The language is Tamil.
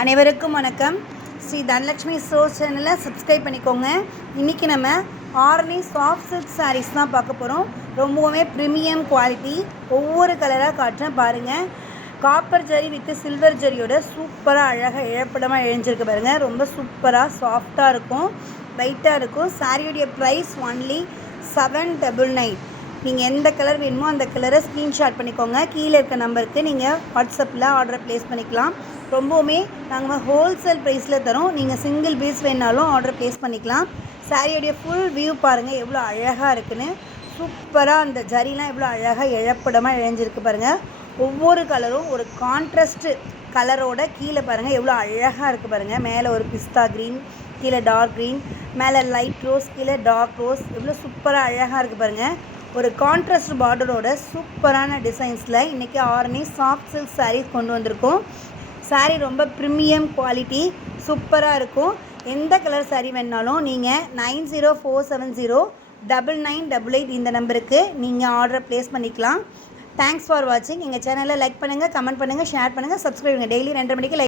அனைவருக்கும் வணக்கம். ஸ்ரீ தனலட்சுமி ஸ்டோர்ஸ் சேனலை சப்ஸ்கிரைப் பண்ணிக்கோங்க. இன்றைக்கி நம்ம ஆரணி சாஃப்ட் சில்க் சாரீஸ் தான் பார்க்க போகிறோம். ரொம்பவுமே ப்ரீமியம் குவாலிட்டி. ஒவ்வொரு கலராக காட்டுறேன் பாருங்கள். காப்பர் ஜரி வித் சில்வர் ஜரியோட சூப்பராக அழகாக இழப்படமாக இழைஞ்சிருக்கு பாருங்கள். ரொம்ப சூப்பராக சாஃப்டாக இருக்கும், லைட்டாக இருக்கும். சாரியுடைய ப்ரைஸ் ஒன்லி 799. நீங்கள் எந்த கலர் வேணுமோ அந்த கலரை ஸ்க்ரீன்ஷாட் பண்ணிக்கோங்க. கீழே இருக்க நம்பருக்கு நீங்கள் வாட்ஸ்அப்பில் ஆர்டரை ப்ளேஸ் பண்ணிக்கலாம். ரொம்பவுமே நாங்கள் ஹோல்சேல் ப்ரைஸில் தரோம். நீங்கள் சிங்கிள் பீஸ் வேணாலும் ஆர்டர் ப்ளேஸ் பண்ணிக்கலாம். சாரியோடைய ஃபுல் வியூ பாருங்கள் எவ்வளோ அழகாக இருக்குன்னு. சூப்பராக அந்த ஜரிலாம் எவ்வளோ அழகாக இழப்படமாக இழைஞ்சிருக்கு பாருங்கள். ஒவ்வொரு கலரும் ஒரு கான்ட்ராஸ்ட்டு கலரோட கீழே பாருங்கள் எவ்வளோ அழகாக இருக்குது பாருங்கள். மேலே ஒரு பிஸ்தா க்ரீன், கீழே டார்க் க்ரீன், மேலே லைட் ரோஸ், கீழே டார்க் ரோஸ், எவ்வளோ சூப்பராக அழகாக இருக்குது பாருங்கள். ஒரு கான்ட்ராஸ்ட் பார்டரோட சூப்பரான டிசைன்ஸில் இன்றைக்கி ஆரணி சாஃப்ட் சில்க் சாரீஸ் கொண்டு வந்திருக்கோம். சாரீ ரொம்ப ப்ரீமியம் குவாலிட்டி, சூப்பராக இருக்கும். எந்த கலர் சாரீ வேணாலும் நீங்கள் 9047099888 இந்த நம்பருக்கு நீங்கள் ஆர்டரை ப்ளேஸ் பண்ணிக்கலாம். தேங்க்ஸ் ஃபார் வாட்சிங். எங்கள் சேனலை லைக் பண்ணுங்கள், கமெண்ட் பண்ணுங்கள், ஷேர் பண்ணுங்கள், சப்ஸ்கிரைப் பண்ணுங்கள். டெய்லி 2:30 மணிக்கு